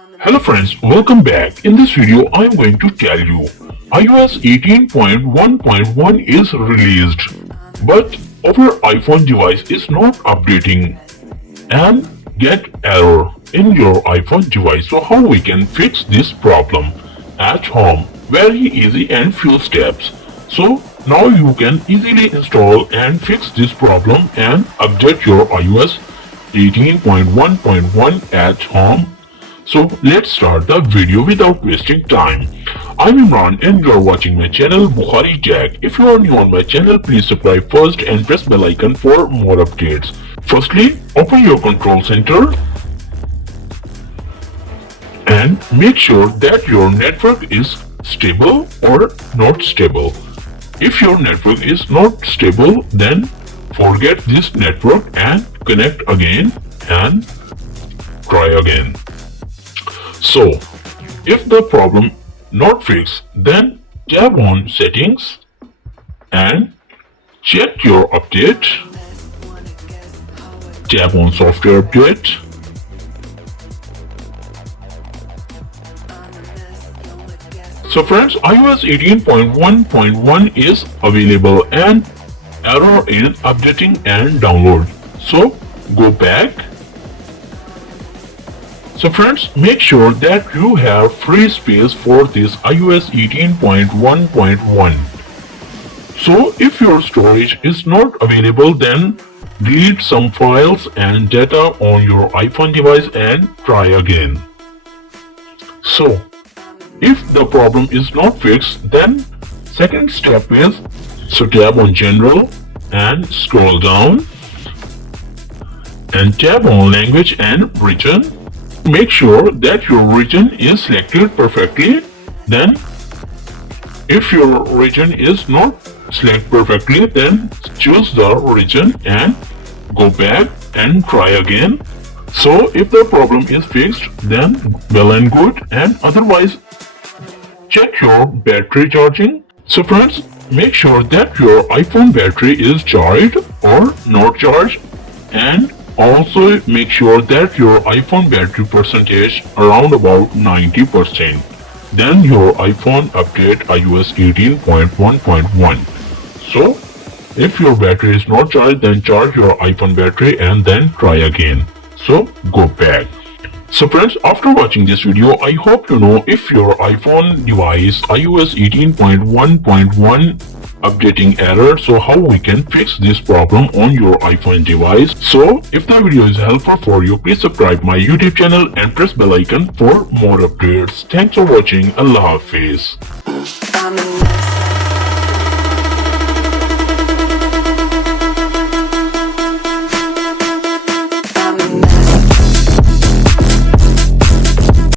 Hello friends, welcome back. In this video, I am going to tell you iOS 18.1.1 is released, but our iPhone device is not updating and get error in your iPhone device. So how we can fix this problem at home? Very easy and few steps. So now you can easily install and fix this problem and update your iOS 18.1.1 at home. So let's start the video without wasting time. I'm Imran and you are watching my channel Bukhari Tech. If you are new on my channel, please subscribe first and press bell icon for more updates. Firstly, open your control center and make sure that your network is stable or not stable. If your network is not stable, then forget this network and connect again and try again. So, if the problem not fixed, then tap on settings and check your update. Tap on software update. So friends, iOS 18.1.1 is available and error in updating and download. So go back. So friends, make sure that you have free space for this iOS 18.1.1. So if your storage is not available, then delete some files and data on your iPhone device and try again. So if the problem is not fixed, then second step is, so tap on General and scroll down and tap on Language and Region. Make sure that your region is selected perfectly. Then if your region is not selected perfectly, then choose the region and go back and try again. So if the problem is fixed, then well and good, and otherwise check your battery charging. So friends, make sure that your iPhone battery is charged or not charged, and also make sure that your iPhone battery percentage around about 90%. Then your iPhone update iOS 18.1.1. So if your battery is not charged, then charge your iPhone battery and then try again. So go back. So friends, after watching this video, I hope you know if your iPhone device iOS 18.1.1 updating error, so how we can fix this problem on your iPhone device. So if the video is helpful for you, please subscribe my YouTube channel and press bell icon for more updates. Thanks for watching. Allah Hafiz.